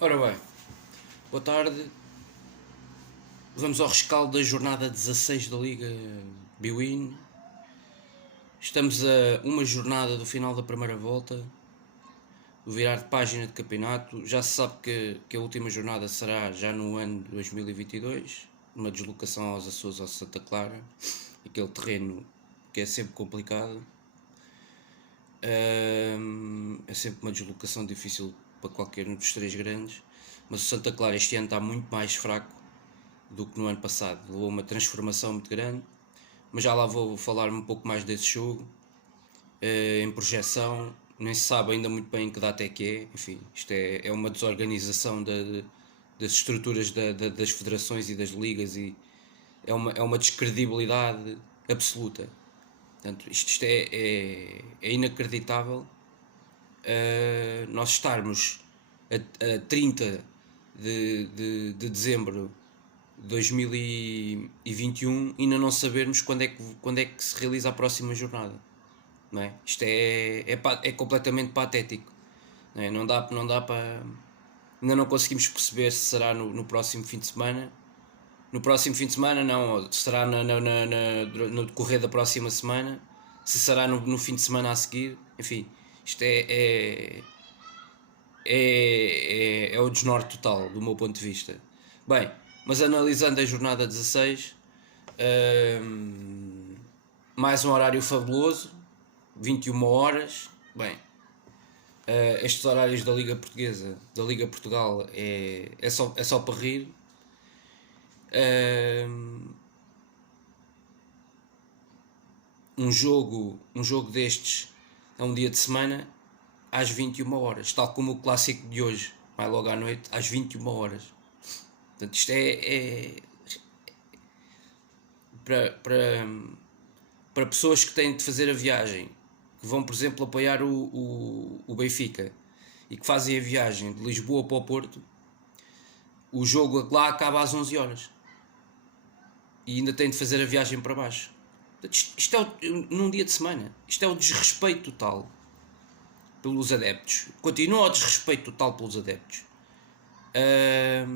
Ora bem, boa tarde. Vamos ao rescaldo da jornada 16 da Liga Bwin. Estamos a uma jornada do final da primeira volta, do virar de página de campeonato. Já se sabe que a última jornada será já no ano de 2022, uma deslocação aos Açores, ao Santa Clara, aquele terreno que é sempre complicado. É sempre uma deslocação difícil para qualquer um dos três grandes, mas o Santa Clara este ano está muito mais fraco do que no ano passado. Levou uma transformação muito grande, mas já lá vou falar um pouco mais desse jogo. Em projeção, nem se sabe ainda muito bem em que data é que é. Enfim, isto é uma desorganização das estruturas das federações e das ligas, e é uma descredibilidade absoluta. Portanto, isto é inacreditável. Nós estarmos a 30 de dezembro de 2021 e ainda não sabermos quando é que se realiza a próxima jornada. Não é? Isto é completamente patético. Não é? Não dá para. Ainda não conseguimos perceber se será no próximo fim de semana. No próximo fim de semana, não. Será no decorrer da próxima semana. Se será no fim de semana a seguir. Enfim, isto é o desnorte total, do meu ponto de vista. Bem, mas analisando a jornada 16, mais um horário fabuloso, 21 horas. Bem, estes horários da Liga Portuguesa, da Liga Portugal, é só para rir. Um jogo destes é um dia de semana às 21 horas, tal como o clássico de hoje, vai logo à noite às 21 horas. Portanto, isto para pessoas que têm de fazer a viagem, que vão, por exemplo, apoiar o Benfica e que fazem a viagem de Lisboa para o Porto, o jogo lá acaba às 11 horas e ainda têm de fazer a viagem para baixo. Isto é num dia de semana. Isto é o desrespeito total pelos adeptos. Continua o desrespeito total pelos adeptos. É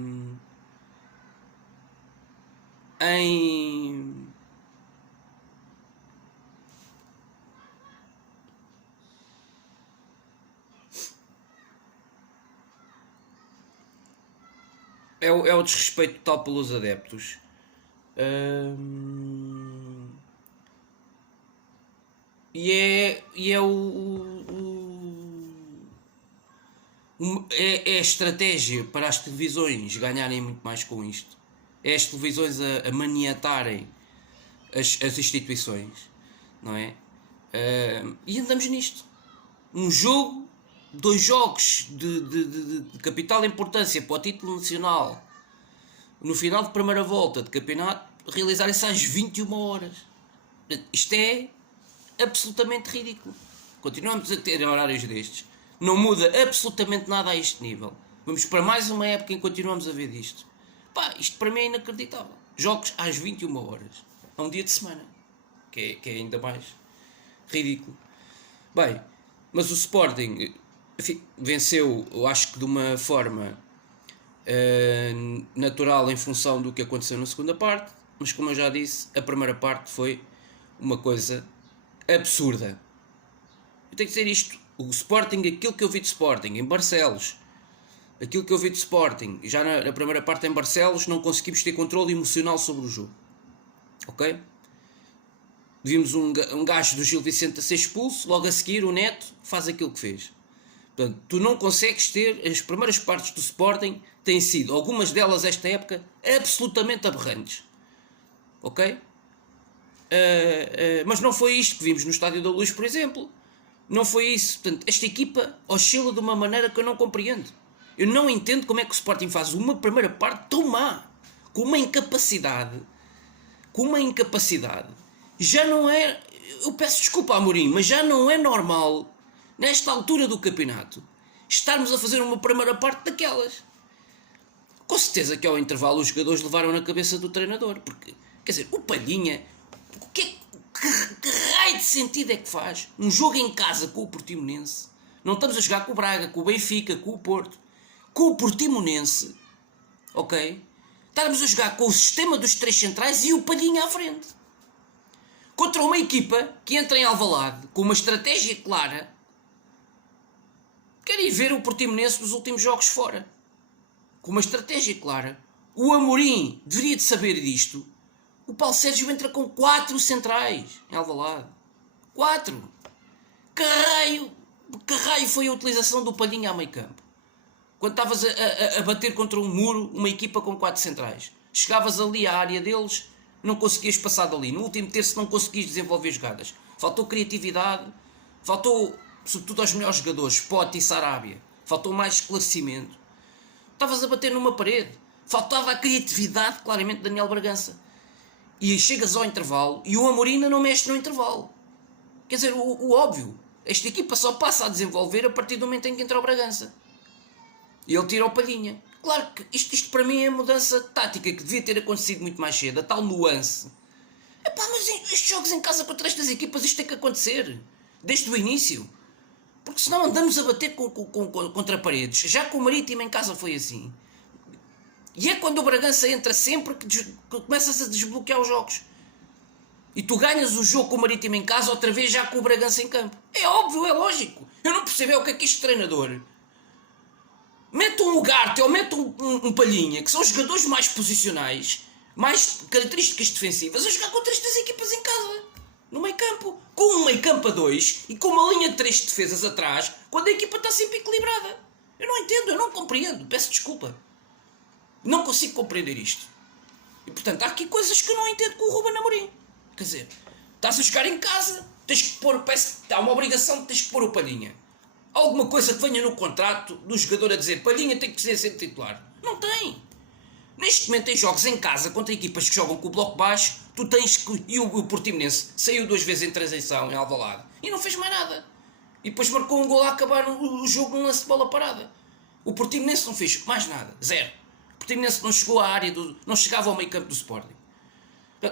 o desrespeito total pelos adeptos. É a estratégia para as televisões ganharem muito mais com isto. É as televisões a maniatarem as instituições, não é? E andamos nisto. Um jogo, dois jogos de capital importância para o título nacional, no final de primeira volta de campeonato, realizarem-se às 21 horas. Isto é absolutamente ridículo. Continuamos a ter horários destes. Não muda absolutamente nada a este nível. Vamos para mais uma época em que continuamos a ver disto. Pá, isto para mim é inacreditável. Jogos às 21 horas. É um dia de semana. Que é ainda mais ridículo. Bem, mas o Sporting, enfim, venceu, eu acho que de uma forma natural em função do que aconteceu na segunda parte, mas como eu já disse, a primeira parte foi uma coisa absurda. Eu tenho que dizer isto: o Sporting, aquilo que eu vi de Sporting em Barcelos, aquilo que eu vi de Sporting já na primeira parte em Barcelos, não conseguimos ter controle emocional sobre o jogo. Ok? Vimos um gajo do Gil Vicente a ser expulso, logo a seguir o Neto faz aquilo que fez. Portanto, tu não consegues ter. As primeiras partes do Sporting têm sido, algumas delas esta época, absolutamente aberrantes. Ok? Mas não foi isto que vimos no Estádio da Luz, por exemplo. Não foi isso. Portanto, esta equipa oscila de uma maneira que eu não compreendo. Eu não entendo como é que o Sporting faz uma primeira parte tão má, com uma incapacidade. Já não é. Eu peço desculpa a Amorim, mas já não é normal, nesta altura do campeonato, estarmos a fazer uma primeira parte daquelas. Com certeza que ao intervalo os jogadores levaram na cabeça do treinador, porque, quer dizer, o Palhinha, que raio de sentido é que faz um jogo em casa com o Portimonense? Não estamos a jogar com o Braga, com o Benfica, com o Porto. com o Portimonense, ok? Estarmos a jogar com o sistema dos 3 centrais e o Palhinha à frente. Contra uma equipa que entra em Alvalade com uma estratégia clara. Quero ir ver o Portimonense nos últimos jogos fora. Com uma estratégia clara. O Amorim deveria de saber disto. O Paulo Sérgio entra com 4 centrais em Alvalade. 4. Que raio foi a utilização do Palhinha a meio campo? Quando estavas a bater contra um muro, uma equipa com 4 centrais. Chegavas ali à área deles, não conseguias passar dali. No último terço não conseguias desenvolver jogadas. Faltou criatividade, faltou, sobretudo aos melhores jogadores, Pote e Sarabia. Faltou mais esclarecimento. Estavas a bater numa parede. Faltava a criatividade, claramente, de Daniel Bragança. E chegas ao intervalo e o Amorim não mexe no intervalo. Quer dizer, o óbvio. Esta equipa só passa a desenvolver a partir do momento em que entra o Bragança. E ele tira o Palhinha. Claro que isto para mim é a mudança tática que devia ter acontecido muito mais cedo, a tal nuance. Epá, mas estes jogos em casa contra estas equipas, isto tem que acontecer. Desde o início. Porque senão andamos a bater contra paredes. Já com o Marítimo em casa foi assim. E é quando o Bragança entra sempre que começas a desbloquear os jogos. E tu ganhas o jogo com o Marítimo em casa outra vez já com o Bragança em campo. É óbvio, é lógico. Eu não percebo o que é que este treinador... Mete um Ugarte ou mete um Palhinha, que são jogadores mais posicionais, mais características defensivas, a jogar contra estas equipas em casa, no meio campo, com um meio campo a 2 e com uma linha de 3 defesas atrás, quando a equipa está sempre equilibrada. Eu não entendo, eu não compreendo, peço desculpa. Não consigo compreender isto. E portanto há aqui coisas que eu não entendo com o Ruben Amorim. Quer dizer, estás a jogar em casa, tens que pôr, parece que há uma obrigação, tens que pôr o Palhinha. Alguma coisa que venha no contrato do jogador a dizer Palhinha tem que ser sempre titular. Não tem. Neste momento em jogos em casa contra equipas que jogam com o bloco baixo, tu tens que... E o Portimonense saiu 2 vezes em transição em Alvalade e não fez mais nada. E depois marcou um gol a acabar o jogo num lance de bola parada. O Portimonense não fez mais nada. 0. O Portimonense não chegou à área não chegava ao meio campo do Sporting.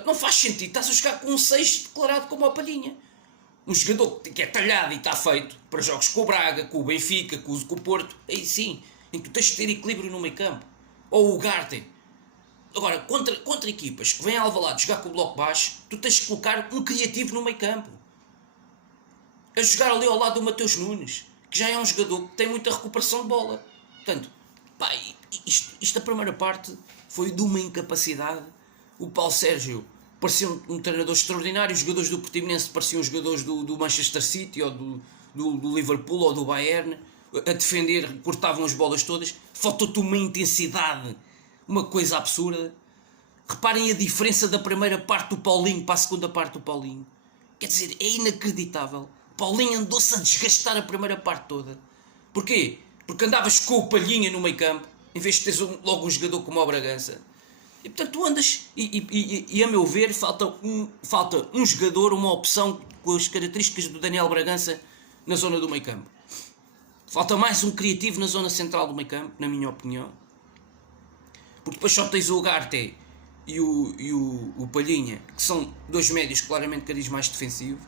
Não faz sentido. Estás a jogar com um 6 declarado como a Palhinha. Um jogador que é talhado e está feito para jogos com o Braga, com o Benfica, com o Porto, aí sim, em que tu tens de ter equilíbrio no meio campo. Ou o Ugarte. Agora, contra equipas que vêm a Alvalade jogar com o bloco baixo, tu tens de colocar um criativo no meio campo. A jogar ali ao lado do Mateus Nunes, que já é um jogador que tem muita recuperação de bola. Portanto, pá, isto a primeira parte foi de uma incapacidade. O Paulo Sérgio parecia um treinador extraordinário, os jogadores do Portimonense pareciam jogadores do Manchester City ou do Liverpool ou do Bayern, a defender, cortavam as bolas todas. Faltou-te uma intensidade, uma coisa absurda. Reparem a diferença da primeira parte do Paulinho para a segunda parte do Paulinho. Quer dizer, é inacreditável. Paulinho andou-se a desgastar a primeira parte toda. Porquê? Porque andavas com o Palhinha no meio campo, em vez de teres logo um jogador como o Bragança. E portanto tu andas, e a meu ver falta um jogador, uma opção com as características do Daniel Bragança na zona do meio campo. Falta mais um criativo na zona central do meio campo, na minha opinião. Porque depois só tens o Ugarte e o Palhinha, que são 2 médios claramente cariz mais defensivo.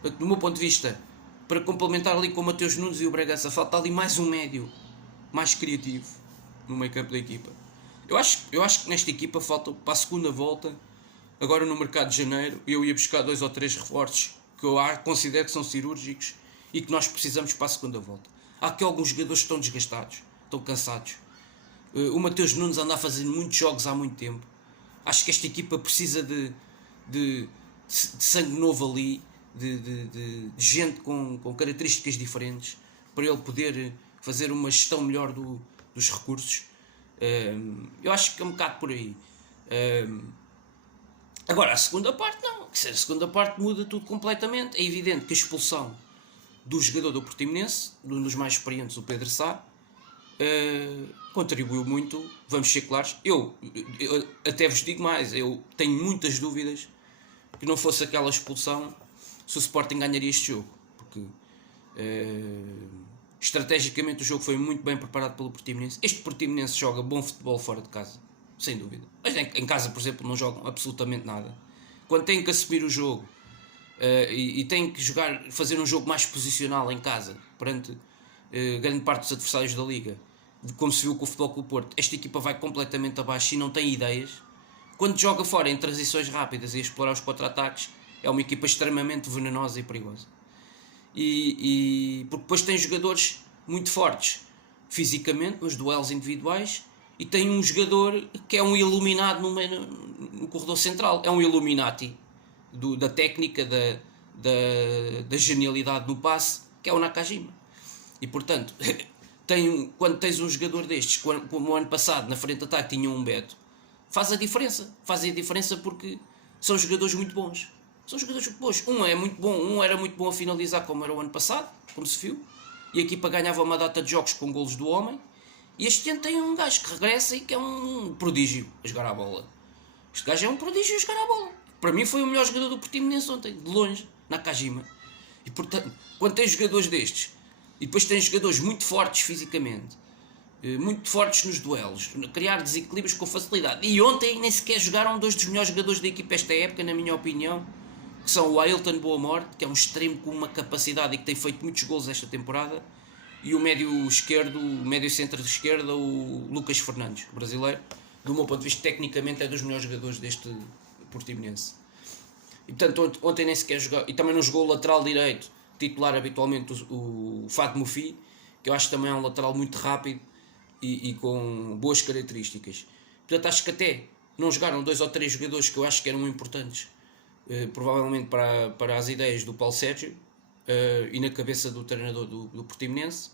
Portanto, do meu ponto de vista, para complementar ali com o Mateus Nunes e o Bragança, falta ali mais um médio mais criativo no meio campo da equipa. Eu acho que nesta equipa falta para a segunda volta, agora no mercado de janeiro, eu ia buscar 2 ou 3 reforços que eu considero que são cirúrgicos e que nós precisamos para a segunda volta. Há aqui alguns jogadores que estão desgastados, estão cansados. O Mateus Nunes anda a fazer muitos jogos há muito tempo. Acho que esta equipa precisa de sangue novo ali, de gente com características diferentes, para ele poder fazer uma gestão melhor dos recursos. Eu acho que é um bocado por aí. Agora, a segunda parte não. A segunda parte muda tudo completamente. É evidente que a expulsão do jogador do Portimonense, um dos mais experientes, o Pedro Sá, contribuiu muito. Vamos ser claros. Eu até vos digo mais. Eu tenho muitas dúvidas que não fosse aquela expulsão se o Sporting ganharia este jogo. Porque estrategicamente o jogo foi muito bem preparado pelo Portimonense. Este Portimonense joga bom futebol fora de casa, sem dúvida. Mas em casa, por exemplo, não jogam absolutamente nada. Quando têm que assumir o jogo e têm que fazer um jogo mais posicional em casa, perante grande parte dos adversários da Liga, como se viu com o Futebol Clube do Porto, esta equipa vai completamente abaixo e não tem ideias. Quando joga fora em transições rápidas e a explorar os contra-ataques, é uma equipa extremamente venenosa e perigosa. Porque depois tem jogadores muito fortes fisicamente nos duelos individuais, e tem um jogador que é um iluminado no corredor central, é um Illuminati da técnica, da genialidade do passe, que é o Nakajima. E portanto, quando tens um jogador destes, como o ano passado na frente de ataque tinha um Beto, fazem a diferença porque são jogadores muito bons. São jogadores muito bons. Um é muito bom, um era muito bom a finalizar, como era o ano passado, como se viu, e a equipa ganhava uma data de jogos com golos do homem. E este ano tem um gajo que regressa e que é um prodígio a jogar a bola. Este gajo é um prodígio a jogar a bola. Para mim foi o melhor jogador do Portimonense ontem, de longe, Nakajima. E portanto, quando tens jogadores destes, e depois tens jogadores muito fortes fisicamente, muito fortes nos duelos, criar desequilíbrios com facilidade. E ontem nem sequer jogaram dois dos melhores jogadores da equipa esta época, na minha opinião, que são o Ailton Boa Morte, que é um extremo com uma capacidade e que tem feito muitos gols esta temporada, e o médio esquerdo, o médio centro de esquerda, o Lucas Fernandes, brasileiro. Do meu ponto de vista, tecnicamente é dos melhores jogadores deste Portimonense. E portanto, ontem nem sequer jogou, e também não jogou o lateral direito titular habitualmente, o Fat Mufi, que eu acho que também é um lateral muito rápido e com boas características. Portanto, acho que até não jogaram dois ou três jogadores que eu acho que eram importantes, provavelmente para as ideias do Paulo Sérgio, e na cabeça do treinador do Portimonense.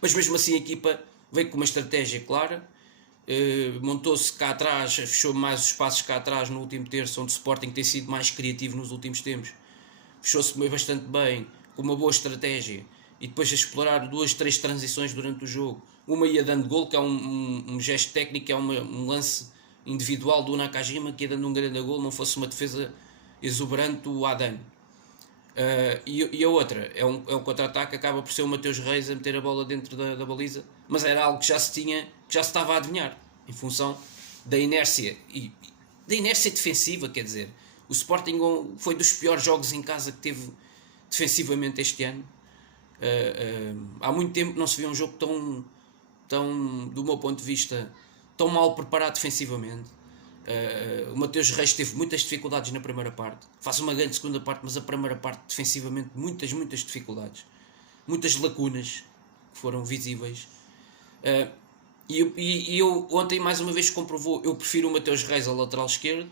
Mas mesmo assim a equipa veio com uma estratégia clara, montou-se cá atrás, fechou mais os espaços cá atrás no último terço, onde o Sporting tem sido mais criativo nos últimos tempos. Fechou-se bastante bem, com uma boa estratégia, e depois a explorar 2, 3 transições durante o jogo. Uma ia dando gol, que é um gesto técnico, é um lance individual do Nakajima, que ia dando um grande gol, não fosse uma defesa exuberante do Adan. E a outra é um contra-ataque, acaba por ser o Mateus Reis a meter a bola dentro da baliza, mas era algo que já se estava a adivinhar, em função da inércia da inércia defensiva. Quer dizer, o Sporting foi dos piores jogos em casa que teve defensivamente este ano. Há muito tempo não se via um jogo tão, do meu ponto de vista, tão mal preparado defensivamente. O Mateus Reis teve muitas dificuldades na primeira parte, faz uma grande segunda parte, mas a primeira parte defensivamente muitas dificuldades, muitas lacunas que foram visíveis. E eu ontem mais uma vez comprovou, eu prefiro o Mateus Reis ao lateral esquerdo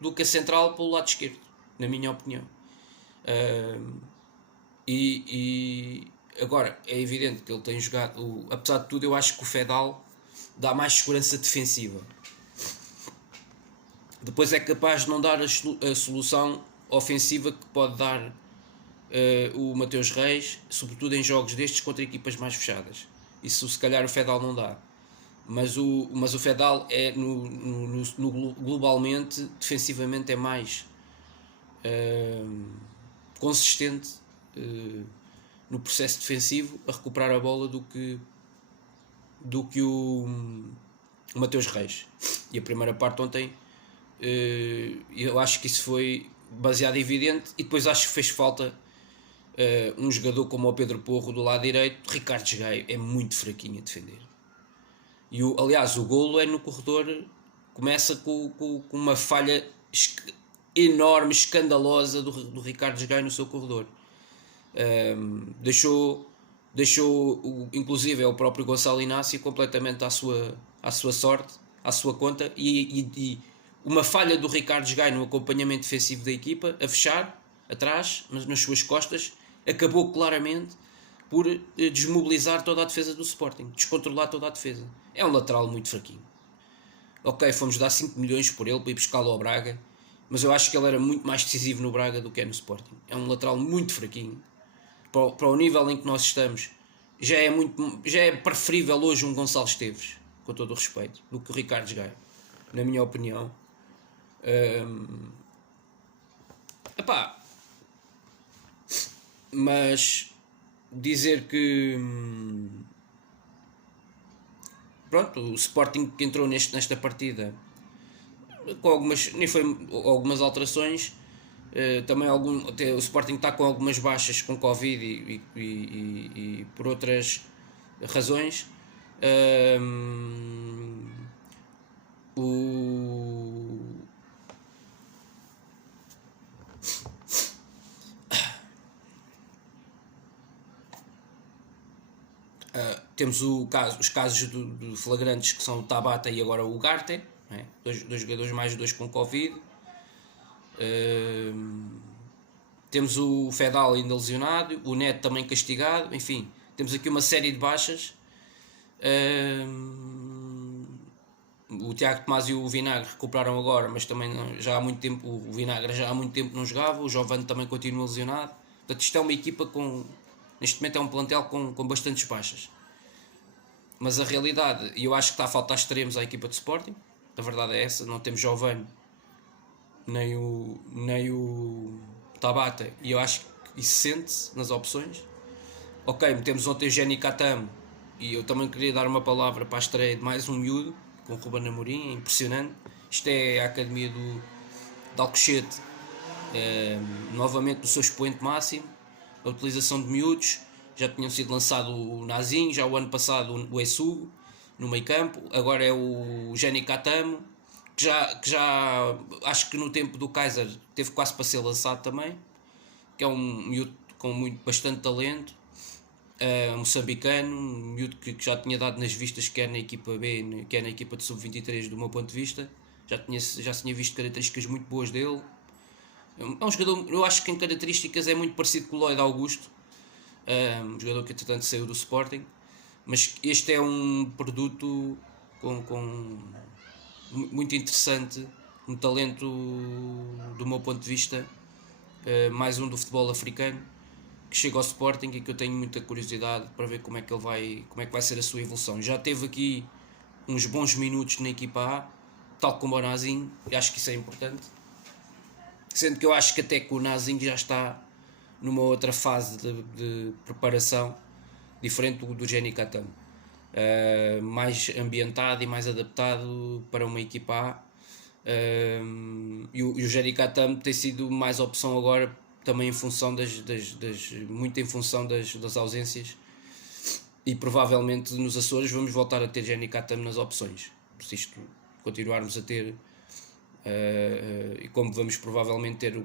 do que a central pelo lado esquerdo, na minha opinião. E agora é evidente que ele tem jogado, apesar de tudo, eu acho que o Fedal dá mais segurança defensiva. Depois é capaz de não dar a solução ofensiva que pode dar o Mateus Reis, sobretudo em jogos destes contra equipas mais fechadas. Isso se calhar o Fedal não dá. Mas o Fedal é globalmente, defensivamente, é mais consistente no processo defensivo a recuperar a bola do que o Mateus Reis. E a primeira parte ontem, eu acho que isso foi baseado evidente, e depois acho que fez falta um jogador como o Pedro Porro do lado direito. Ricardo Gaio é muito fraquinho a defender, e aliás o golo é no corredor, começa com uma falha enorme, escandalosa do Ricardo Gaio no seu corredor. Deixou inclusive o próprio Gonçalo Inácio completamente à sua sorte, à sua conta, e uma falha do Ricardo Gaio no acompanhamento defensivo da equipa, a fechar atrás, nas suas costas, acabou claramente por desmobilizar toda a defesa do Sporting, descontrolar toda a defesa. É um lateral muito fraquinho. Ok, fomos dar 5 milhões por ele para ir buscá-lo ao Braga, mas eu acho que ele era muito mais decisivo no Braga do que é no Sporting. É um lateral muito fraquinho. Para o nível em que nós estamos, já é preferível hoje um Gonçalo Esteves, com todo o respeito, do que o Ricardo Gaio, na minha opinião. Mas dizer que pronto, o Sporting que entrou nesta partida com algumas alterações, também o Sporting está com algumas baixas com Covid e por outras razões, Ahm, o, temos os casos do flagrantes, que são o Tabata e agora o Ugarte, né? dois jogadores, mais dois com Covid. Temos o Fedal ainda lesionado, o Neto também castigado, enfim, temos aqui uma série de baixas. O Tiago Tomás e o Vinagre recuperaram agora, mas também já há muito tempo, o Vinagre já há muito tempo não jogava, o Giovane também continua lesionado. Portanto, isto é uma equipa neste momento é um plantel com bastantes baixas. Mas a realidade, e eu acho que está a faltar extremos à equipa de Sporting, a verdade é essa, não temos Giovane nem o Tabata, e eu acho que isso sente-se nas opções. Ok, metemos ontem o Jenny Catamo, e eu também queria dar uma palavra para a estreia de mais um miúdo, com o Ruben Amorim, é impressionante. Isto é a academia de Alcochete, novamente no seu expoente máximo, a utilização de miúdos. Já tinham sido lançado o Nazinho, já o ano passado o Essugo no meio campo, agora é o Jenny Catamo, que já acho que no tempo do Kaiser teve quase para ser lançado também, que é um miúdo com bastante talento, moçambicano, um miúdo que já tinha dado nas vistas, quer na equipa B, quer na equipa de sub-23, do meu ponto de vista. Já se tinha visto características muito boas dele. É um jogador, eu acho que em características é muito parecido com o Lloyd Augusto, um jogador que entretanto saiu do Sporting, mas este é um produto com muito interessante, um talento do meu ponto de vista, mais um do futebol africano, que chega ao Sporting e que eu tenho muita curiosidade para ver como é que vai ser a sua evolução. Já teve aqui uns bons minutos na equipa A, tal como o Nazinho, e acho que isso é importante, sendo que eu acho que até que o Nazinho já está numa outra fase de preparação diferente do Jenny Catamo, mais ambientado e mais adaptado para uma equipa A. E o Jenny Catamo tem sido mais opção agora, também em função muito em função das ausências, e provavelmente nos Açores vamos voltar a ter Jenny Catamo nas opções, se isto continuarmos a ter, e como vamos provavelmente ter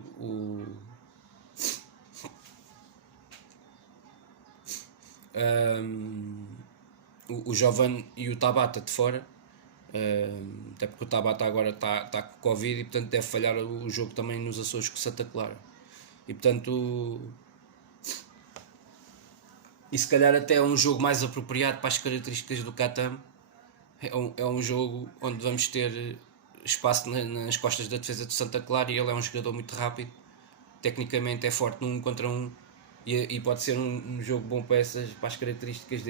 o Giovane e o Tabata de fora, até porque o Tabata agora está com Covid e portanto deve falhar o jogo também nos Açores com Santa Clara, e portanto e se calhar até é um jogo mais apropriado para as características do Catamo. É um jogo onde vamos ter espaço nas costas da defesa de Santa Clara, e ele é um jogador muito rápido, tecnicamente é forte no 1 contra 1, e pode ser um jogo bom para as características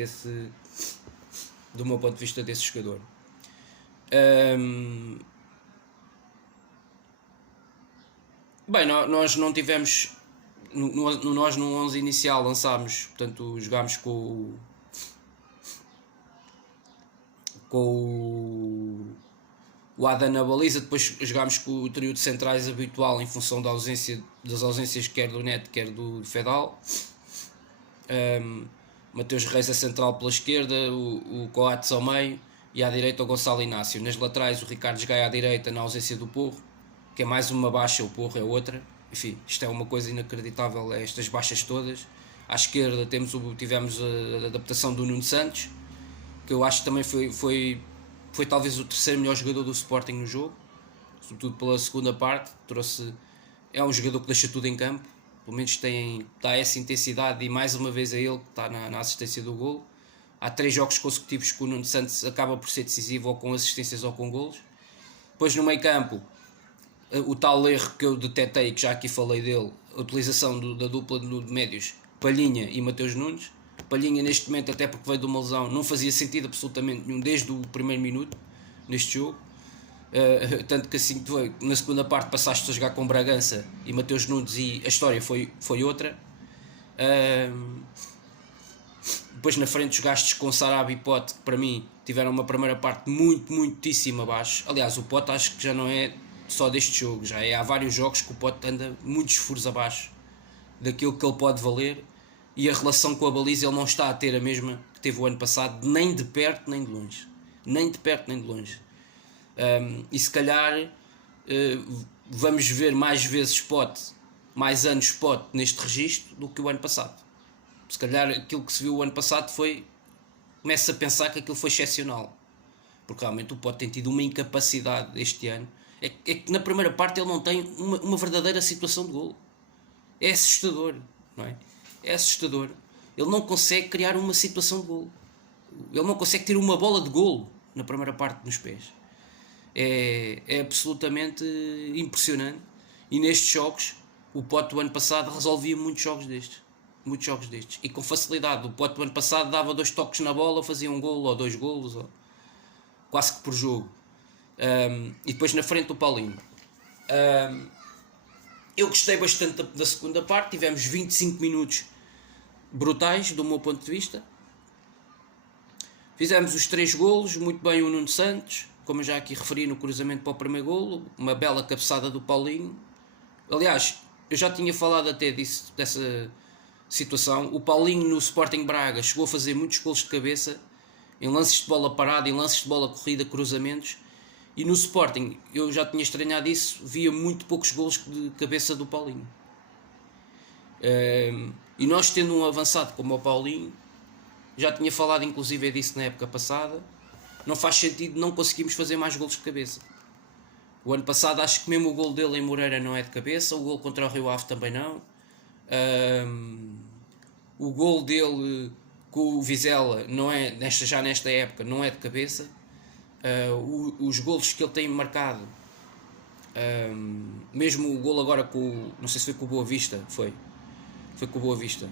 do meu ponto de vista desse jogador. Bem, nós não tivemos nós no 11 inicial lançámos, portanto jogámos com o Adam na baliza, depois jogámos com o trio de centrais habitual em função das ausências quer do Neto quer do Fedal. Mateus Reis a central pela esquerda, o Coates ao meio, e à direita o Gonçalo Inácio. Nas laterais o Ricardo Gaia à direita, na ausência do Porro, que é mais uma baixa, o Porro é outra. Enfim, isto é uma coisa inacreditável, estas baixas todas. À esquerda tivemos a adaptação do Nuno Santos, que eu acho que também foi talvez o terceiro melhor jogador do Sporting no jogo, sobretudo pela segunda parte. É um jogador que deixa tudo em campo, pelo menos dá essa intensidade, e mais uma vez é ele que está na assistência do golo. Há 3 jogos consecutivos que o Nuno Santos acaba por ser decisivo, ou com assistências ou com golos. Depois no meio campo, o tal erro que eu detetei, que já aqui falei dele, a utilização da dupla de médios Palhinha e Mateus Nunes. Palhinha neste momento, até porque veio de uma lesão, não fazia sentido absolutamente nenhum desde o primeiro minuto neste jogo, tanto que assim na segunda parte passaste a jogar com Bragança e Mateus Nunes, e a história foi outra. Depois na frente jogaste com Sarabia e Pote, que para mim tiveram uma primeira parte muitíssimo abaixo. Aliás, o Pote acho que já não é só deste jogo, já há vários jogos que o Pote anda muitos furos abaixo daquilo que ele pode valer, e a relação com a baliza ele não está a ter a mesma que teve o ano passado, nem de perto nem de longe. Nem de perto nem de longe. E se calhar vamos ver mais vezes Spot, mais anos Spot neste registro do que o ano passado. Se calhar aquilo que se viu o ano passado começa a pensar que aquilo foi excepcional, porque realmente o Pote tem tido uma incapacidade este ano. É que na primeira parte ele não tem uma verdadeira situação de golo. É assustador, não é? É assustador. Ele não consegue criar uma situação de golo. Ele não consegue ter uma bola de golo na primeira parte nos pés. É absolutamente impressionante. E nestes jogos, o Pote do ano passado resolvia muitos jogos destes. Muitos jogos destes. E com facilidade. O Pote do ano passado dava 2 toques na bola, fazia um golo ou 2 golos, ou quase que por jogo. E depois na frente o Paulinho. Eu gostei bastante da segunda parte. Tivemos 25 minutos brutais, do meu ponto de vista. Fizemos os 3 golos, muito bem o Nuno Santos, como eu já aqui referi no cruzamento para o primeiro golo, uma bela cabeçada do Paulinho. Aliás, eu já tinha falado até dessa situação. O Paulinho no Sporting Braga chegou a fazer muitos golos de cabeça, em lances de bola parada, em lances de bola corrida, cruzamentos. E no Sporting, eu já tinha estranhado isso, via muito poucos golos de cabeça do Paulinho. E nós tendo um avançado como o Paulinho, já tinha falado inclusive disso na época passada, não faz sentido não conseguirmos fazer mais golos de cabeça. O ano passado acho que mesmo o gol dele em Moreira não é de cabeça, o gol contra o Rio Ave também não. O gol dele com o Vizela não é, já nesta época não é de cabeça. Os golos que ele tem marcado, mesmo o gol agora com, não sei se foi com o Boa Vista, foi com o Boa Vista,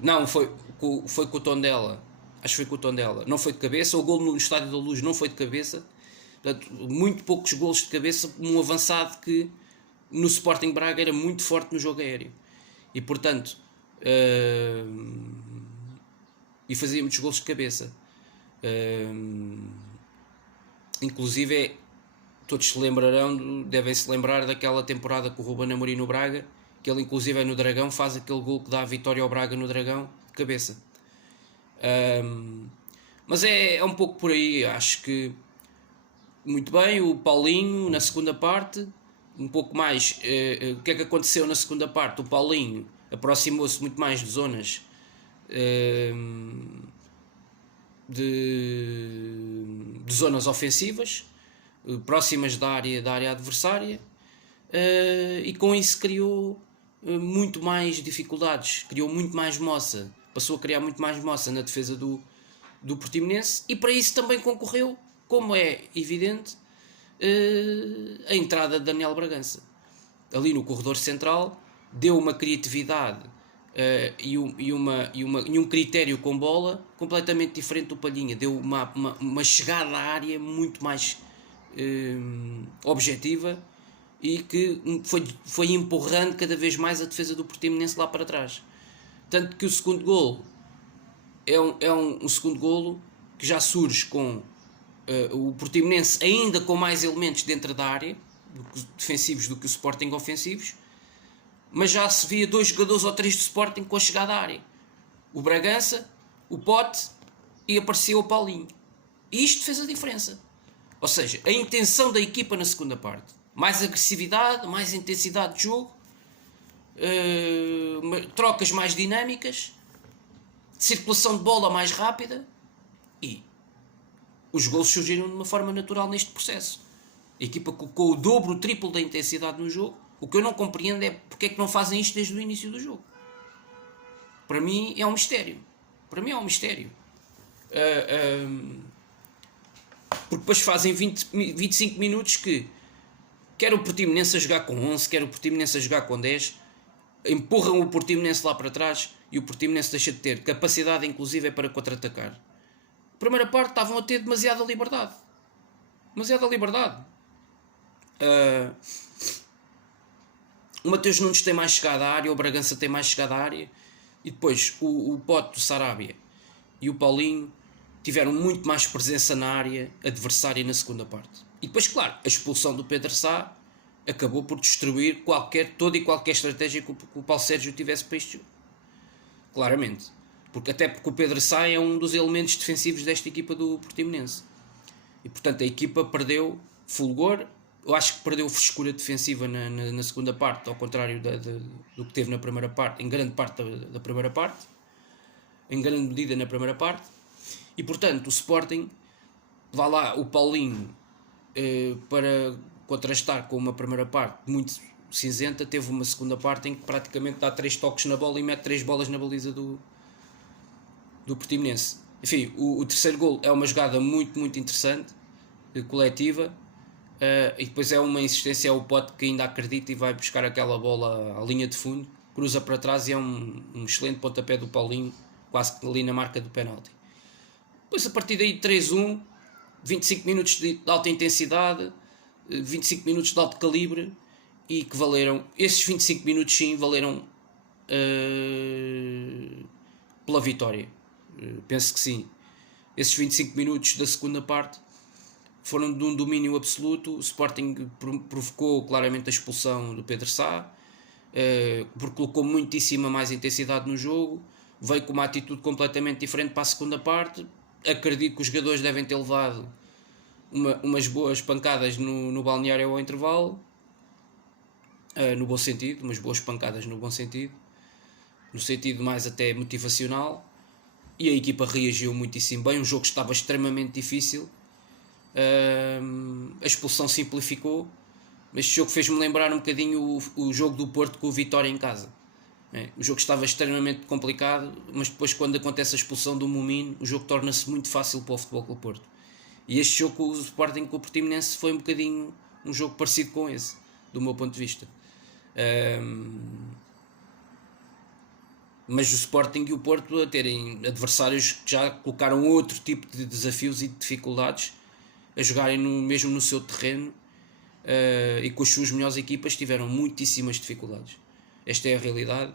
não, foi com o Tondela, acho que foi com o Tondela, não foi de cabeça. O gol no Estádio da Luz não foi de cabeça. Portanto, muito poucos golos de cabeça, um avançado que no Sporting Braga era muito forte no jogo aéreo e portanto e fazia muitos golos de cabeça. Inclusive todos se lembrarão, devem-se lembrar daquela temporada com o Ruben Amorim no Braga, que ele inclusive no Dragão faz aquele gol que dá a vitória ao Braga no Dragão de cabeça. Mas é um pouco por aí. Acho que muito bem o Paulinho na segunda parte, um pouco mais. O que é que aconteceu na segunda parte? O Paulinho aproximou-se muito mais de zonas de zonas ofensivas, próximas da área adversária, e com isso criou muito mais dificuldades, criou muito mais moça, passou a criar muito mais moça na defesa do Portimonense, e para isso também concorreu, como é evidente, a entrada de Daniel Bragança ali no corredor central. Deu uma criatividade e um critério com bola completamente diferente do Palhinha. Deu uma chegada à área muito mais objetiva e que foi empurrando cada vez mais a defesa do Portimonense lá para trás. Tanto que o segundo golo é um segundo golo que já surge com o Portimonense ainda com mais elementos dentro da área defensivos do que o Sporting ofensivos, mas já se via 2 jogadores ou 3 do Sporting com a chegada à área, o Bragança, o Pote, e apareceu o Paulinho, e isto fez a diferença. Ou seja, a intenção da equipa na segunda parte, mais agressividade, mais intensidade de jogo, trocas mais dinâmicas, circulação de bola mais rápida, e os golos surgiram de uma forma natural neste processo. A equipa colocou o dobro, o triplo da intensidade no jogo. O que eu não compreendo é porque é que não fazem isto desde o início do jogo. Para mim é um mistério. Porque depois fazem 25 minutos que quer o Portimonense a jogar com 11, quer o Portimonense a jogar com 10, empurram o Portimonense lá para trás e o Portimonense deixa de ter capacidade inclusive para contra-atacar. Na primeira parte estavam a ter demasiada liberdade. O Mateus Nunes tem mais chegada à área, o Bragança tem mais chegada à área, e depois o Pote do Sarabia e o Paulinho tiveram muito mais presença na área adversária na segunda parte. E depois, claro, a expulsão do Pedro Sá acabou por destruir toda e qualquer estratégia que o Paulo Sérgio tivesse para este jogo. Claramente. Porque o Pedro Sá é um dos elementos defensivos desta equipa do Portimonense. E portanto a equipa perdeu fulgor. Eu acho que perdeu frescura defensiva na segunda parte, ao contrário do que teve na primeira parte, em grande parte da primeira parte, em grande medida na primeira parte. E portanto o Sporting, vá lá o Paulinho, para contrastar com uma primeira parte muito cinzenta, teve uma segunda parte em que praticamente dá 3 toques na bola e mete 3 bolas na baliza do Portimonense. Enfim, o terceiro gol é uma jogada muito, muito interessante, coletiva, e depois é uma insistência ao Pote que ainda acredita e vai buscar aquela bola à linha de fundo, cruza para trás e é um excelente pontapé do Paulinho, quase ali na marca do penalti. Depois a partir daí 3-1, 25 minutos de alta intensidade, 25 minutos de alto calibre, e que valeram, esses 25 minutos sim, valeram pela vitória. Penso que sim. Esses 25 minutos da segunda parte foram de um domínio absoluto. O Sporting provocou claramente a expulsão do Pedro Sá, porque colocou muitíssima mais intensidade no jogo, veio com uma atitude completamente diferente para a segunda parte. Acredito que os jogadores devem ter levado umas boas pancadas no balneário ao intervalo, no bom sentido, umas boas pancadas no bom sentido, no sentido mais até motivacional, e a equipa reagiu muitíssimo bem. Um jogo que estava extremamente difícil, a expulsão simplificou, mas este jogo fez-me lembrar um bocadinho o jogo do Porto com o Vitória em casa. O jogo estava extremamente complicado, mas depois, quando acontece a expulsão do Mumin, o jogo torna-se muito fácil para o Futebol Clube Porto. E este jogo com o Sporting com o Portimonense foi um bocadinho um jogo parecido com esse, do meu ponto de vista. Mas o Sporting e o Porto a terem adversários que já colocaram outro tipo de desafios e de dificuldades, a jogarem mesmo no seu terreno, e com as suas melhores equipas tiveram muitíssimas dificuldades. Esta é a realidade,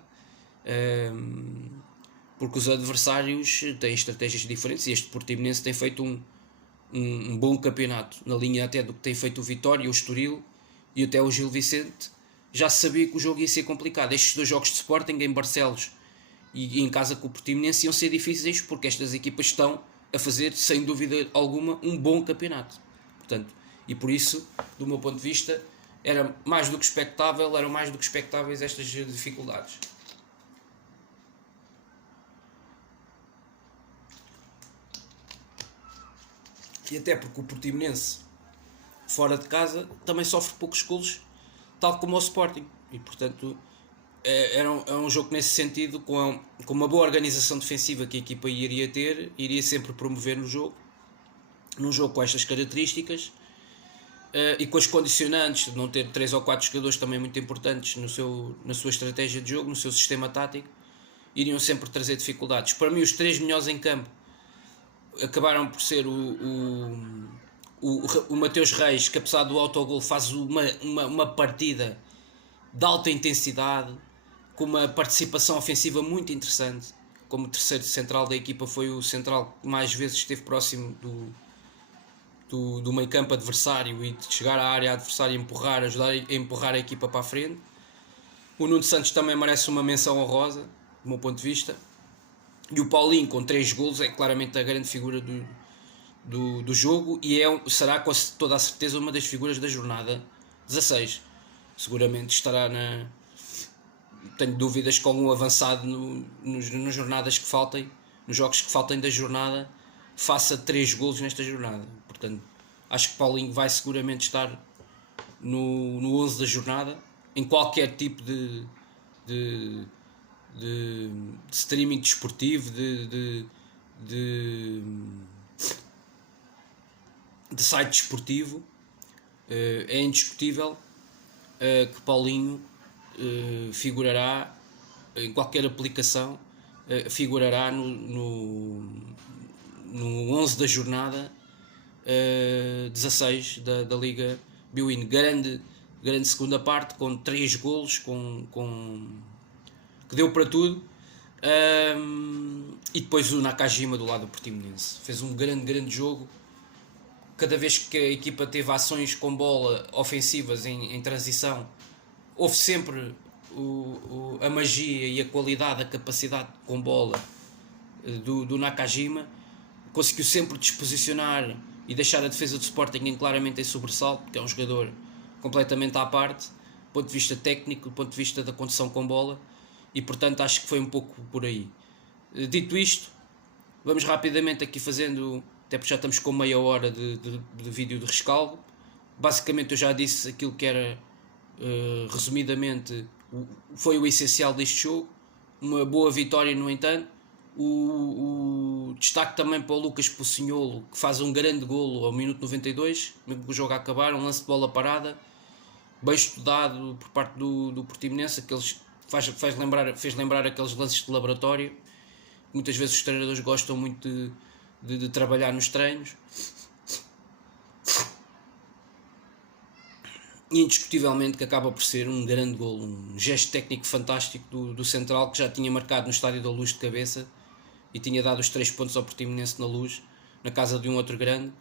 porque os adversários têm estratégias diferentes, e este Portimonense tem feito um bom campeonato, na linha até do que tem feito o Vitória, o Estoril e até o Gil Vicente. Já se sabia que o jogo ia ser complicado. Estes dois jogos de Sporting em Barcelos e em casa com o Portimonense iam ser difíceis, porque estas equipas estão a fazer, sem dúvida alguma, um bom campeonato. Portanto, e por isso, do meu ponto de vista, eram mais do que expectáveis estas dificuldades. E até porque o Portimonense, fora de casa, também sofre poucos golos, tal como o Sporting. E portanto é um jogo que, nesse sentido, com uma boa organização defensiva que a equipa iria ter, iria sempre promover no jogo, num jogo com estas características, e com as condicionantes de não ter 3 ou 4 jogadores também muito importantes na sua estratégia de jogo, no seu sistema tático, iriam sempre trazer dificuldades. Para mim, os 3 melhores em campo acabaram por ser o Mateus Reis, que apesar do autogol faz uma partida de alta intensidade, com uma participação ofensiva muito interessante. Como terceiro central da equipa, foi o central que mais vezes esteve próximo do meio campo adversário e de chegar à área adversária e ajudar a empurrar a equipa para a frente. O Nuno Santos também merece uma menção honrosa, do meu ponto de vista. E o Paulinho, com 3 golos, é claramente a grande figura do jogo, e será com toda a certeza uma das figuras da jornada 16. Seguramente estará tenho dúvidas com um avançado nas jornadas que faltem, nos jogos que faltem da jornada, faça 3 golos nesta jornada. Portanto, acho que Paulinho vai seguramente estar no 11 da jornada, em qualquer tipo de streaming desportivo, de site desportivo. É indiscutível que Paulinho figurará em qualquer aplicação, figurará no 11 da jornada 16 da Liga Bwin. Grande segunda parte, com 3 golos, que deu para tudo. E depois o Nakajima do lado do Portimonense fez um grande jogo. Cada vez que a equipa teve ações com bola ofensivas em transição, houve sempre a magia e a qualidade, a capacidade com bola do Nakajima, conseguiu sempre disposicionar e deixar a defesa do Sporting claramente em sobressalto, porque é um jogador completamente à parte, do ponto de vista técnico, do ponto de vista da condução com bola, e portanto acho que foi um pouco por aí. Dito isto, vamos rapidamente aqui fazendo, até porque já estamos com meia hora de vídeo de rescaldo. Basicamente eu já disse aquilo que era, resumidamente, foi o essencial deste jogo. Uma boa vitória, no entanto. O destaque também para o Lucas Pocinholo, que faz um grande golo ao minuto 92, mesmo que o jogo a acabar, um lance de bola parada, bem estudado por parte do Portimonense, aqueles, fez lembrar aqueles lances de laboratório. Muitas vezes os treinadores gostam muito de trabalhar nos treinos. E indiscutivelmente que acaba por ser um grande golo, um gesto técnico fantástico do central, que já tinha marcado no Estádio da Luz de cabeça e tinha dado os 3 pontos ao Portimonense na Luz, na casa de um outro grande.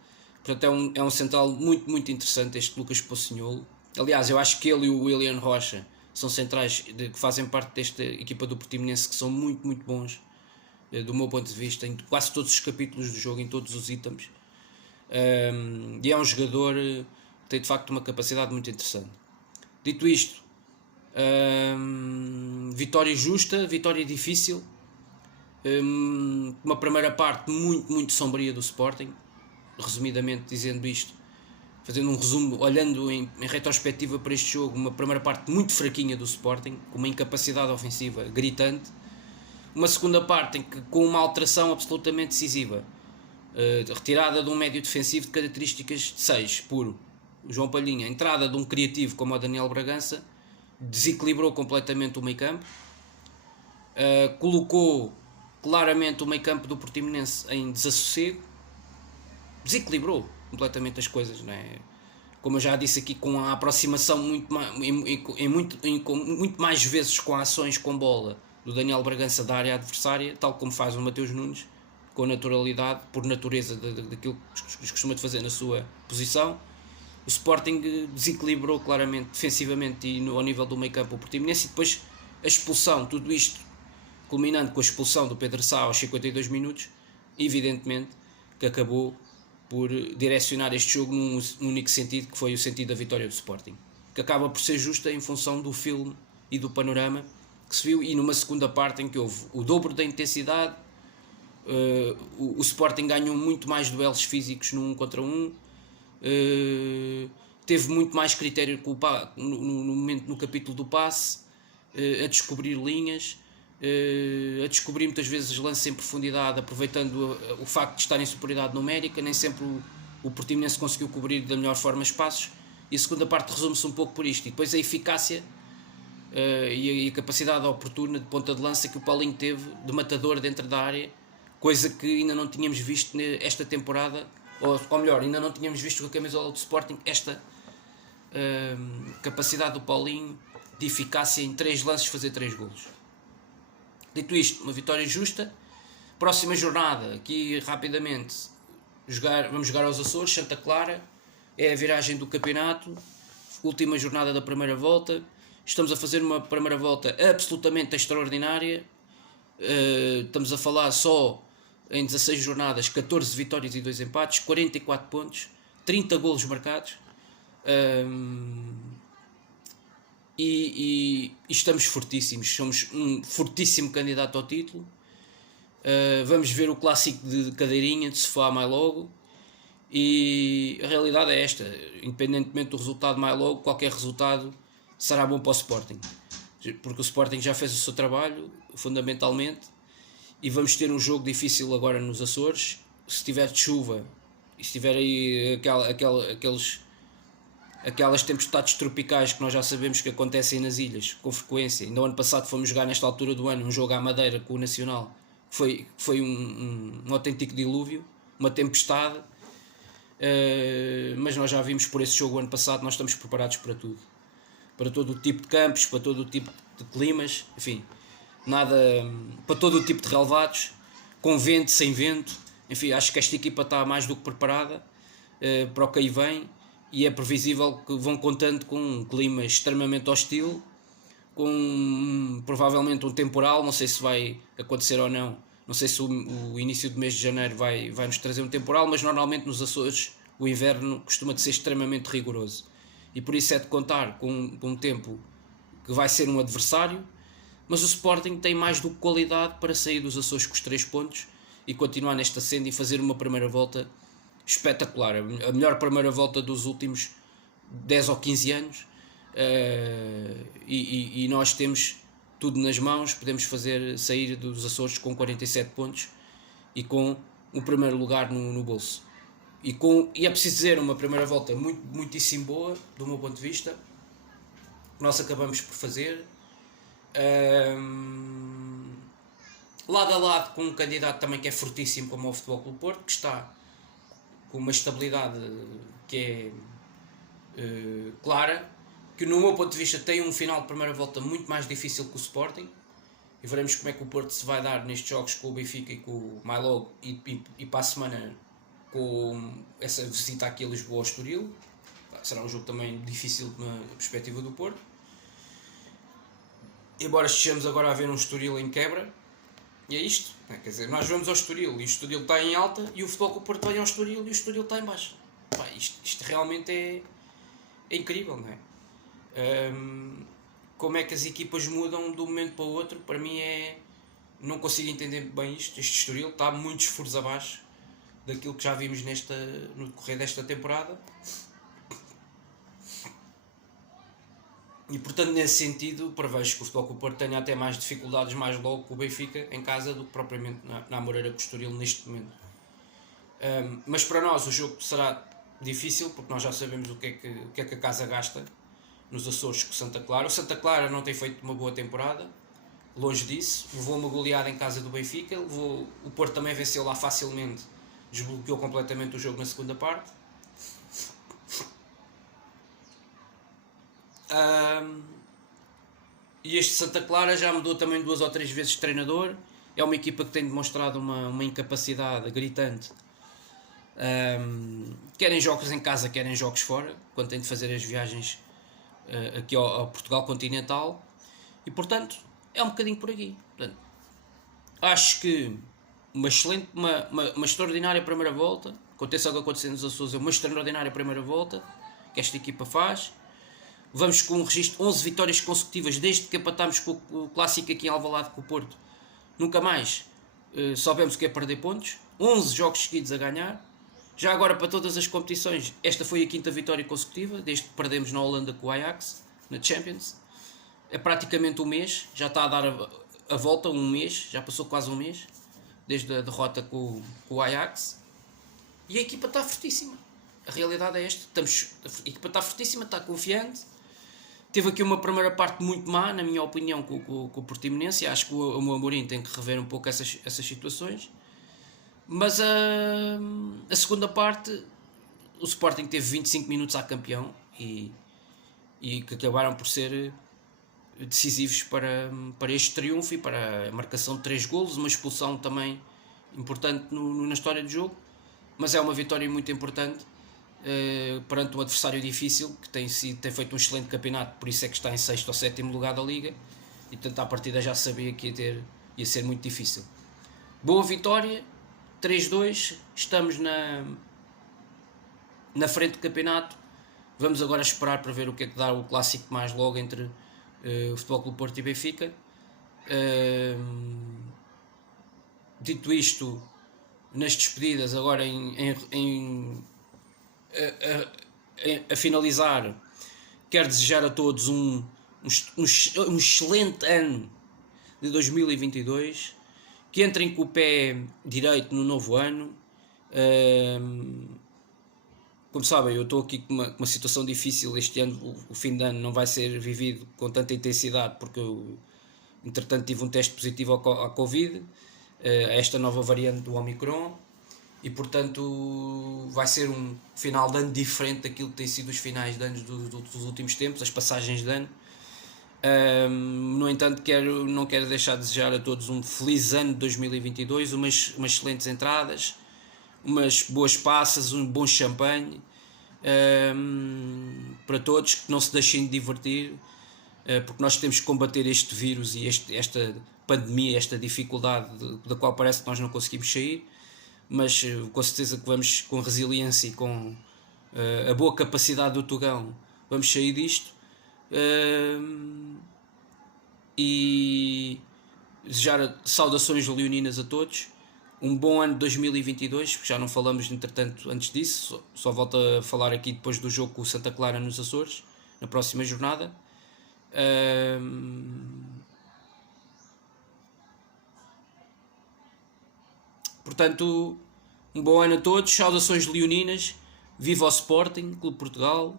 Portanto é um central muito, muito interessante, este Lucas Pocinholo. Aliás, eu acho que ele e o William Rocha são centrais que fazem parte desta equipa do Portimonense, que são muito, muito bons, do meu ponto de vista, em quase todos os capítulos do jogo, em todos os itens. E é um jogador que tem de facto uma capacidade muito interessante. Dito isto, vitória justa, vitória difícil, uma primeira parte muito, muito sombria do Sporting. Resumidamente dizendo isto, fazendo um resumo, olhando em retrospectiva para este jogo, uma primeira parte muito fraquinha do Sporting, com uma incapacidade ofensiva gritante. Uma segunda parte em que, com uma alteração absolutamente decisiva, retirada de um médio defensivo de características de 6, puro, o João Palhinha, a entrada de um criativo como o Daniel Bragança, desequilibrou completamente o meio campo, colocou claramente o meio campo do Portimonense em desassossego, desequilibrou completamente as coisas, não é? Como eu já disse aqui, com a aproximação muito mais vezes com ações com bola do Daniel Bragança da área adversária, tal como faz o Mateus Nunes, com naturalidade, por natureza daquilo que costuma fazer na sua posição. O Sporting desequilibrou claramente defensivamente e ao nível do meio campo o Portimonense, e depois a expulsão, tudo isto culminando com a expulsão do Pedro Sá aos 52 minutos, evidentemente que acabou por direcionar este jogo num único sentido, que foi o sentido da vitória do Sporting, que acaba por ser justa em função do filme e do panorama que se viu, e numa segunda parte em que houve o dobro da intensidade, o Sporting ganhou muito mais duelos físicos no 1 contra 1, teve muito mais critério no capítulo do passe, a descobrir linhas, a descobrir muitas vezes lances em profundidade, aproveitando o facto de estar em superioridade numérica. Nem sempre o Portimonense conseguiu cobrir da melhor forma espaços, e a segunda parte resume-se um pouco por isto. E depois a eficácia e a capacidade oportuna de ponta de lança que o Paulinho teve, de matador dentro da área, coisa que ainda não tínhamos visto esta temporada, ou melhor, ainda não tínhamos visto com a camisola do Sporting esta capacidade do Paulinho de eficácia em 3 lances fazer 3 golos. Dito isto, uma vitória justa. Próxima jornada, aqui rapidamente, vamos jogar aos Açores, Santa Clara, é a viragem do campeonato, última jornada da primeira volta. Estamos a fazer uma primeira volta absolutamente extraordinária. Estamos a falar só em 16 jornadas, 14 vitórias e 2 empates, 44 pontos, 30 golos marcados. E estamos fortíssimos, somos um fortíssimo candidato ao título. Vamos ver o clássico de cadeirinha, de sofá mais logo, e a realidade é esta: independentemente do resultado mais logo, qualquer resultado será bom para o Sporting, porque o Sporting já fez o seu trabalho fundamentalmente, e vamos ter um jogo difícil agora nos Açores. Se tiver de chuva e se tiver aí aquelas tempestades tropicais que nós já sabemos que acontecem nas ilhas com frequência. Ainda no ano passado fomos jogar, nesta altura do ano, um jogo à Madeira com o Nacional. Foi um autêntico dilúvio, uma tempestade, mas nós já vimos por esse jogo o ano passado. Nós estamos preparados para tudo, para todo o tipo de campos, para todo o tipo de climas, enfim, para todo o tipo de relevados, com vento, sem vento. Enfim, acho que esta equipa está mais do que preparada para o que aí vem. E é previsível que vão contando com um clima extremamente hostil, com provavelmente um temporal, não sei se vai acontecer ou não, Não sei se o início do mês de janeiro vai nos trazer um temporal, mas normalmente nos Açores o inverno costuma de ser extremamente rigoroso. E por isso é de contar com um tempo que vai ser um adversário, mas o Sporting tem mais do que qualidade para sair dos Açores com os 3 pontos e continuar nesta senda e fazer uma primeira volta espetacular. A melhor primeira volta dos últimos 10 ou 15 anos. E nós temos tudo nas mãos, podemos sair dos Açores com 47 pontos e com o primeiro lugar no bolso. E é preciso dizer, uma primeira volta muitíssimo boa, do meu ponto de vista, que nós acabamos por fazer. Lado a lado com um candidato também que é fortíssimo, como é o Futebol Clube Porto, que está com uma estabilidade que é clara, que no meu ponto de vista tem um final de primeira volta muito mais difícil que o Sporting, e veremos como é que o Porto se vai dar nestes jogos com o Benfica e com o Mailog, e para a semana com essa visita aqui a Lisboa ao Estoril. Será um jogo também difícil na perspectiva do Porto, embora estejamos agora a ver um Estoril em quebra. E é isto, quer dizer, nós vamos ao Estoril e o Estoril está em alta, e o Futebol Clube Porto vai ao Estoril e o Estoril está em baixo. Isto realmente é incrível, não é? Como é que as equipas mudam de um momento para o outro, para mim não consigo entender bem isto. Este Estoril está muitos furos abaixo daquilo que já vimos no decorrer desta temporada, e portanto nesse sentido prevejo que o Futebol Clube Porto tenha até mais dificuldades mais logo com o Benfica em casa do que propriamente na Amoreira com o Estoril neste momento. Mas para nós o jogo será difícil, porque nós já sabemos o que é que a casa gasta nos Açores com o Santa Clara. O Santa Clara não tem feito uma boa temporada, longe disso, levou uma goleada em casa do Benfica, o Porto também venceu lá facilmente, desbloqueou completamente o jogo na segunda parte. E este Santa Clara já mudou também 2 ou 3 vezes de treinador. É uma equipa que tem demonstrado uma incapacidade gritante, quer em jogos em casa, quer em jogos fora, quando tem de fazer as viagens aqui ao Portugal continental. E portanto é um bocadinho por aqui. Portanto, acho que uma extraordinária primeira volta, aconteça o que acontecer nos Açores, é uma extraordinária primeira volta que esta equipa faz. Vamos com um registro de 11 vitórias consecutivas desde que empatámos com o Clássico aqui em Alvalade com o Porto. Nunca mais soubemos o que é perder pontos. 11 jogos seguidos a ganhar. Já agora, para todas as competições, esta foi a 5ª vitória consecutiva, desde que perdemos na Holanda com o Ajax, na Champions. É praticamente um mês, já está a dar a volta, um mês, já passou quase um mês, desde a derrota com o Ajax. E a equipa está fortíssima. A realidade é esta. A equipa está fortíssima, está confiante. Teve aqui uma primeira parte muito má, na minha opinião, com o Portimonense. Acho que o Amorim tem que rever um pouco essas situações. Mas a segunda parte, o Sporting teve 25 minutos a campeão e que acabaram por ser decisivos para este triunfo e para a marcação de 3 golos, uma expulsão também importante na história do jogo. Mas é uma vitória muito importante perante um adversário difícil, que tem feito um excelente campeonato, por isso é que está em 6º ou 7º lugar da Liga, e portanto à partida já sabia que ia ser muito difícil. Boa vitória, 3-2, estamos na frente do campeonato. Vamos agora esperar para ver o que é que dá o clássico mais logo entre o Futebol Clube Porto e Benfica. Dito isto, nas despedidas, agora a finalizar, quero desejar a todos um excelente ano de 2022, que entrem com o pé direito no novo ano. Como sabem, eu estou aqui com uma situação difícil este ano. O fim de ano não vai ser vivido com tanta intensidade, porque eu, entretanto, tive um teste positivo à Covid, a esta nova variante do Omicron, e portanto vai ser um final de ano diferente daquilo que tem sido os finais de anos dos últimos tempos, as passagens de ano. No entanto, não quero deixar de desejar a todos um feliz ano de 2022, umas excelentes entradas, umas boas passas, um bom champanhe, para todos, que não se deixem de divertir, porque nós temos que combater este vírus e esta pandemia, esta dificuldade da qual parece que nós não conseguimos sair, mas com certeza que vamos, com resiliência e com a boa capacidade do Tugão, vamos sair disto. E desejar saudações leoninas a todos, um bom ano de 2022, porque já não falamos entretanto antes disso, só volto a falar aqui depois do jogo com o Santa Clara nos Açores, na próxima jornada. Portanto, um bom ano a todos, saudações leoninas, viva o Sporting, Clube Portugal.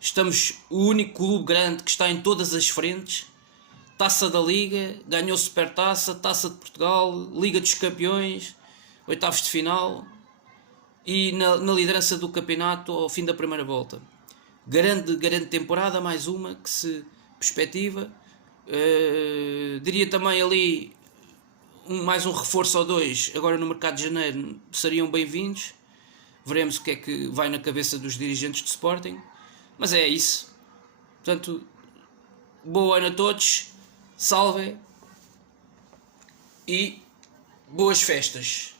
Estamos o único clube grande que está em todas as frentes. Taça da Liga, ganhou Supertaça, Taça de Portugal, Liga dos Campeões, oitavos de final e na liderança do campeonato ao fim da primeira volta. Grande temporada, mais uma que se perspectiva. Diria também ali mais um reforço ou dois agora no mercado de janeiro seriam bem-vindos. Veremos o que é que vai na cabeça dos dirigentes do Sporting, mas é isso. Portanto, boa ano a todos, salve e boas festas.